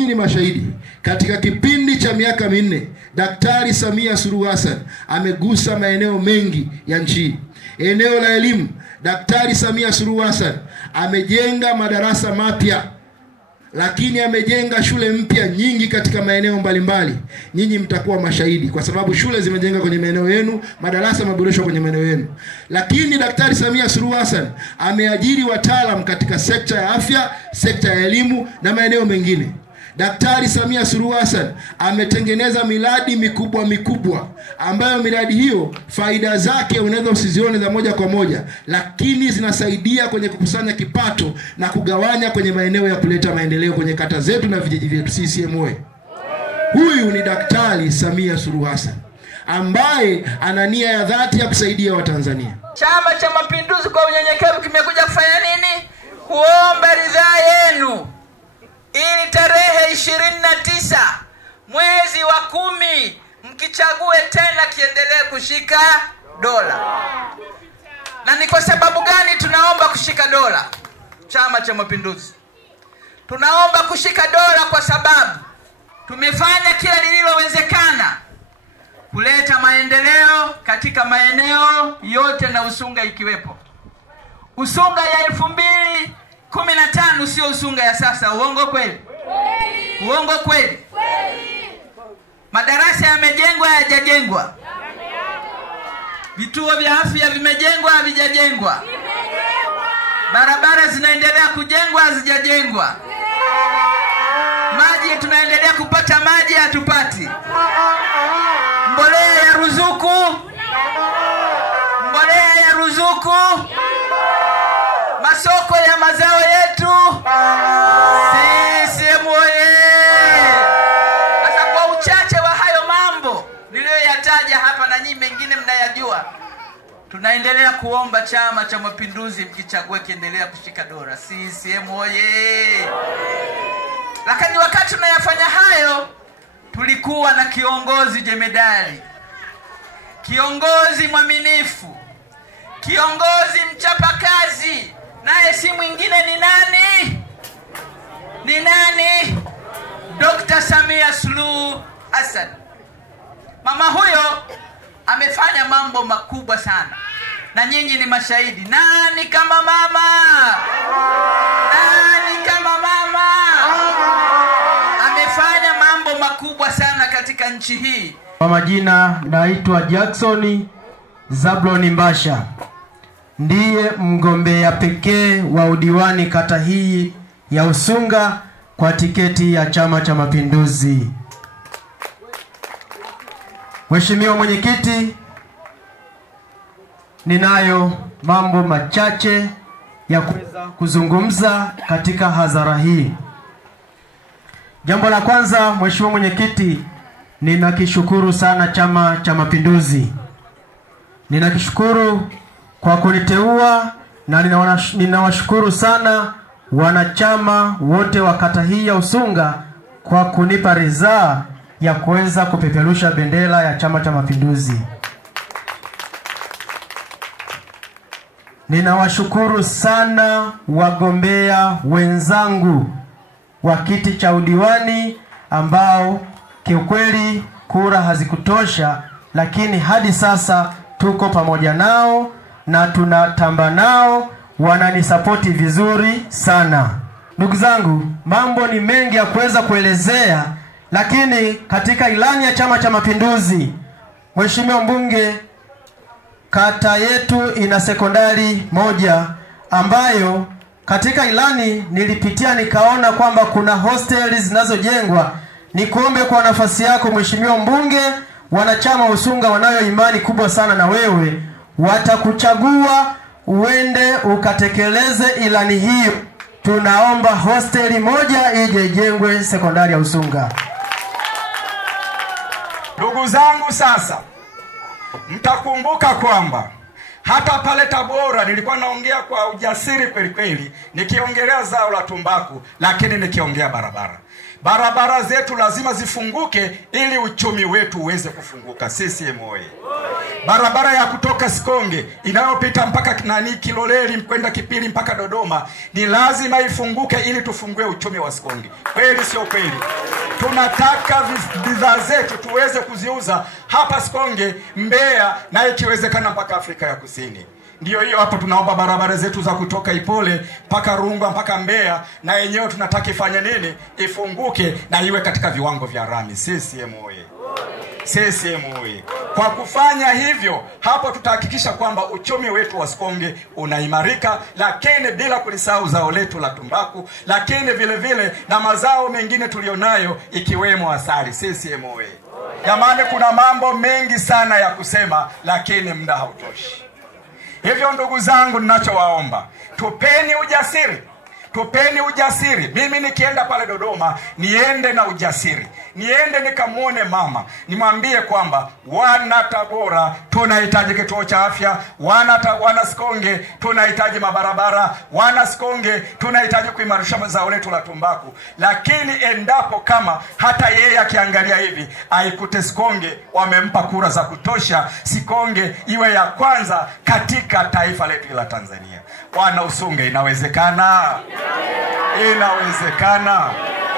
nyinyi ni mashahidi. Katika kipindi cha miaka 4, Daktari Samia Suluhu Hassan amegusa maeneo mengi ya nchi. Eneo la elimu, Daktari Samia Suluhu Hassan amejenga madarasa mapya, lakini amejenga shule mpya nyingi katika maeneo mbalimbali. Nyinyi mtakuwa mashahidi kwa sababu shule zimejenga kwenye maeneo yenu, madarasa maboreshwa kwenye maeneo yenu. Lakini Daktari Samia Suluhu Hassan ameajiri wataalamu katika sekta ya afya, sekta ya elimu na maeneo mengine. Daktari Samia Suluhu Hassan ametengeneza miradi mikubwa ambayo miradi hiyo faida zake unaweza usizione za moja kwa moja, lakini zinasaidia kwenye kukusanya kipato na kugawanya kwenye maeneo ya kuleta maendeleo kwenye kata zetu na vijiji vyetu. CCM oyee! Huyu ni Daktari Samia Suluhu Hassan ambaye ana nia ya dhati ya kusaidia Watanzania. Chama cha Mapinduzi kwa unyenyekevu kimekuja kufanya nini? Kuomba ridhaa yenu ili tarehe 29 mwezi wa 10 mkichague tena kiendelee kushika dola. Na ni kwa sababu gani tunaomba kushika dola? Chama cha Mapinduzi tunaomba kushika dola kwa sababu tumefanya kila lililowezekana kuleta maendeleo katika maeneo yote na Usunga ikiwepo. Usunga ya 2015 sio Usunga ya sasa. Uongo kweli? Uongo kweli? Madarasa yamejengwa, hayajajengwa? Vituo vya afya vimejengwa, havijajengwa? Barabara zinaendelea kujengwa, hazijajengwa? Maji tunaendelea kupata maji, hatupati? Mbolea ya ruzuku, mbolea ya ruzuku, masoko ya mazao yetu. CCM oyee! Sasa kwa uchache wa hayo mambo niliyoyataja hapa na nyinyi mengine mnayajua, tunaendelea kuomba Chama cha Mapinduzi mkichagua kiendelea kushika dola. CCM oyee! Lakini wakati tunayafanya hayo, tulikuwa na kiongozi jemedari, kiongozi mwaminifu, kiongozi mchapakazi, naye si mwingine ni nani? Ni nani? Dr. Samia Suluhu Hassan. Mama huyo amefanya mambo makubwa sana, na nyinyi ni mashahidi. Nani kama mama? Nani kama mama? Amefanya mambo makubwa sana katika nchi hii. Kwa majina naitwa Jackson Zablon Mbasha, ndiye mgombea pekee wa udiwani kata hii ya Usunga kwa tiketi ya Chama cha Mapinduzi. Mheshimiwa Mwenyekiti, ninayo mambo machache ya kuweza kuzungumza katika hadhara hii. Jambo la kwanza, Mheshimiwa Mwenyekiti, ninakishukuru sana Chama cha Mapinduzi. Ninakishukuru kwa kuniteua, na ninawashukuru sana wanachama wote wa kata hii ya Usunga kwa kunipa ridhaa ya kuweza kupeperusha bendera ya Chama cha Mapinduzi. Ninawashukuru sana wagombea wenzangu wa kiti cha udiwani ambao kiukweli kura hazikutosha, lakini hadi sasa tuko pamoja nao na tunatamba nao, wananisapoti vizuri sana. Ndugu zangu, mambo ni mengi ya kuweza kuelezea, lakini katika ilani ya Chama cha Mapinduzi, Mheshimiwa Mbunge, kata yetu ina sekondari moja ambayo katika ilani nilipitia nikaona kwamba kuna hosteli zinazojengwa. Nikuombe kwa nafasi yako Mheshimiwa Mbunge, wanachama Usunga wanayo imani kubwa sana na wewe, watakuchagua uende ukatekeleze ilani hiyo. Tunaomba hosteli moja ije jengwe sekondari ya Usunga. Ndugu zangu, sasa mtakumbuka kwamba hata pale Tabora nilikuwa naongea kwa ujasiri kweli kweli, nikiongelea zao la tumbaku, lakini nikiongea barabara. Barabara zetu lazima zifunguke ili uchumi wetu uweze kufunguka. CCM oyee! Barabara ya kutoka Sikonge inayopita mpaka Kiloleli kwenda Kipili mpaka Dodoma ni lazima ifunguke ili tufungue uchumi wa Sikonge. Kweli sio kweli? Tunataka bidhaa zetu tuweze kuziuza hapa Sikonge, Mbeya na ikiwezekana mpaka Afrika ya Kusini. Ndio hiyo hapo tunaomba barabara zetu za kutoka Ipole mpaka Rungwa mpaka Mbeya na yenyewe tunataka ifanye nini? Ifunguke na iwe katika viwango vya rami. CCM oye! CCM oye! Kwa kufanya hivyo, hapo tutahakikisha kwamba uchumi wetu wa Sikonge unaimarika, lakini bila kulisahau zao letu la tumbaku, lakini vile vile na mazao mengine tulionayo ikiwemo asali. CCM oye! Jamani, kuna mambo mengi sana ya kusema, lakini muda hautoshi. Hivyo ndugu zangu, ninachowaomba, tupeni ujasiri. Tupeni ujasiri. Mimi nikienda pale Dodoma, niende na ujasiri. Niende nikamuone mama, nimwambie kwamba wana Tabora tunahitaji kituo cha afya, wana Sikonge tunahitaji mabarabara, wana Sikonge tunahitaji kuimarisha zao letu la tumbaku. Lakini endapo kama hata yeye akiangalia hivi aikute Sikonge wamempa kura za kutosha, Sikonge iwe ya kwanza katika taifa letu la Tanzania. Wana Usunge, inawezekana? Inawezekana.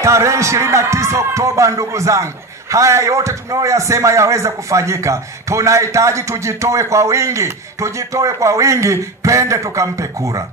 Tarehe 29 Oktoba, ndugu zangu, haya yote tunayoyasema yaweze kufanyika. Tunahitaji tujitoe kwa wingi, twende tukampe kura.